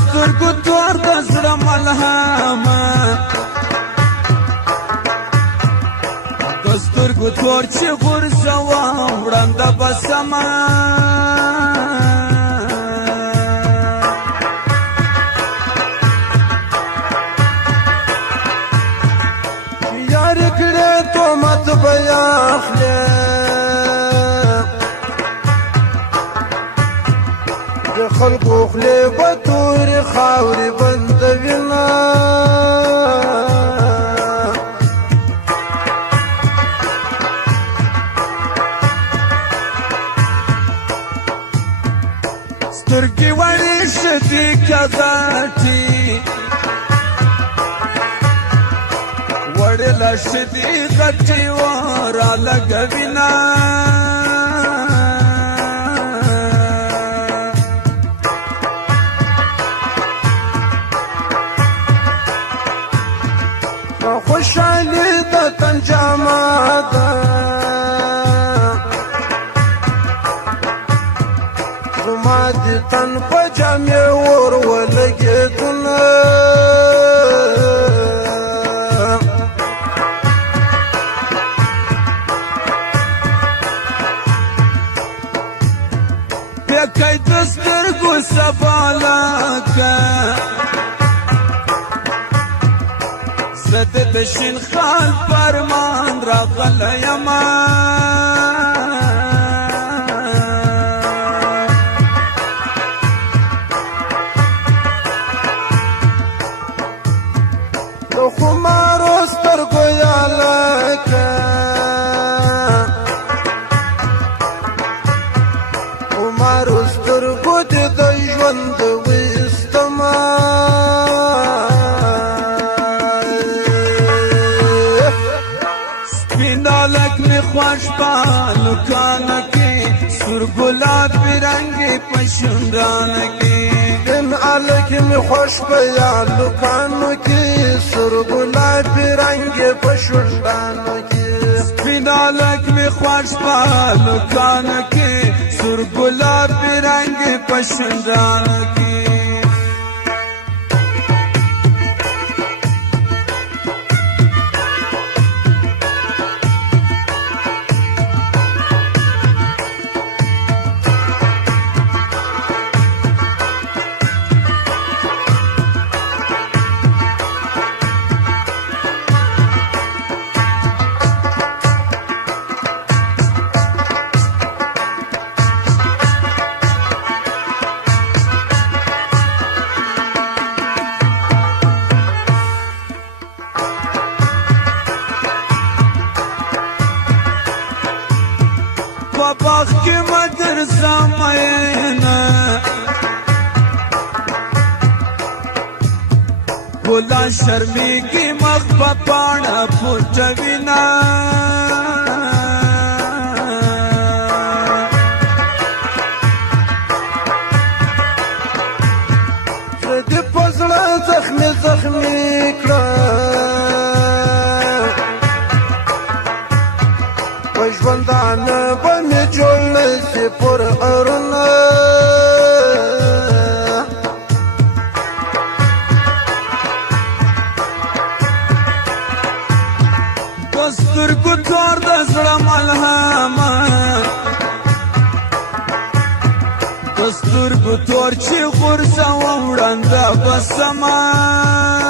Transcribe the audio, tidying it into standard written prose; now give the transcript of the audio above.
سترګو تور د زړه ملهمه د سترګو تور چې غورځوم وړانده بسمه یار کړې تهمت به یې اخلې د خلکو خولې به تورې خاورې بندوینه سترګې وړې شدې کزاټي وړې لا شدې غټې ورا لګوینه خوشحالي د تن جامه ده زما د تن په جامې ور ولګېدله پیکی د سترګو سفالکه زه د شین خان فرمان راغلی یمه د خمارو سترګو یالکه خمارو سترګو دې د ژوند ویستمه سپینالک می خوش په لوکانه کې سور ګلابي رنګې په شونډانه کې الک می خوش په یالو کانو کې سور ګلابي رنګې په شونډانو کې سپینالک می خوش په لوکانه کې سور ګلابي رنګې په شونډانه کې باغ کې مدرسه مینه ګلا شرمېږي مخ په پاڼه پټوینه زه دې په زړه زخمي زخمي کړه په ژوندانه به مې جوړ نه شي پر ارونه د سترګو تور د زړه ملهمه د سترګو تور چې غورځوم وړانده بسمه